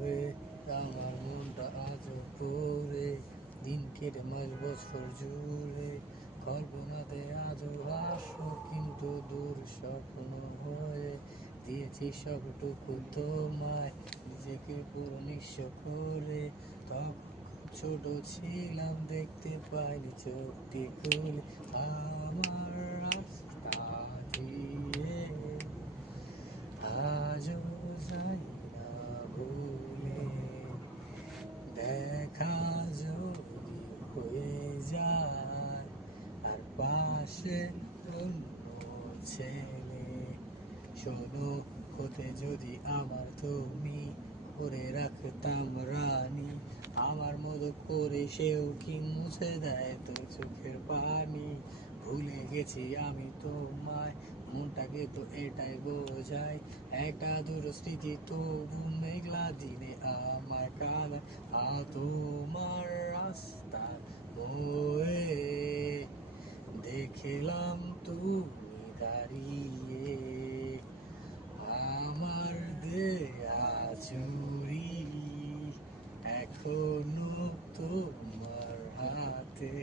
ভাবে আমার মনটা আজ পড়ে, দিন কেটে মাস বছর জুড়ে, কল্পনাতে আজও আসো কিন্তু দূর স্বপ্ন হয়ে দিয়েছি সবটুকু তোমায়, নিজেকে পুরো নিঃস্ব করে। তখন ছোট ছিলাম, দেখতে পাইনি চোখটি খুলে আমার রাস্তা দিয়ে, আজও যাই না ভুলে। দেখা যদি হয়ে যায় আর পাশে অন্য ছেলে, শোনো হতে যদি আমার তুমি, করে রাখতাম রানী, আমার মতো করে সেও কি মুছে দেয় তো চোখের পানি। ভুলে গেছি আমি তোমায়, মনটাকে তো এটাই বোঝায়, একটা দুটো স্মৃতি তবু মেঘলা দিনে আমার কাঁদে। তোমার রাস্তা হয়ে দেখলাম তুমি দাঁড়িয়ে, আমার দেয়া চুরি এখনো তোমার হাতে।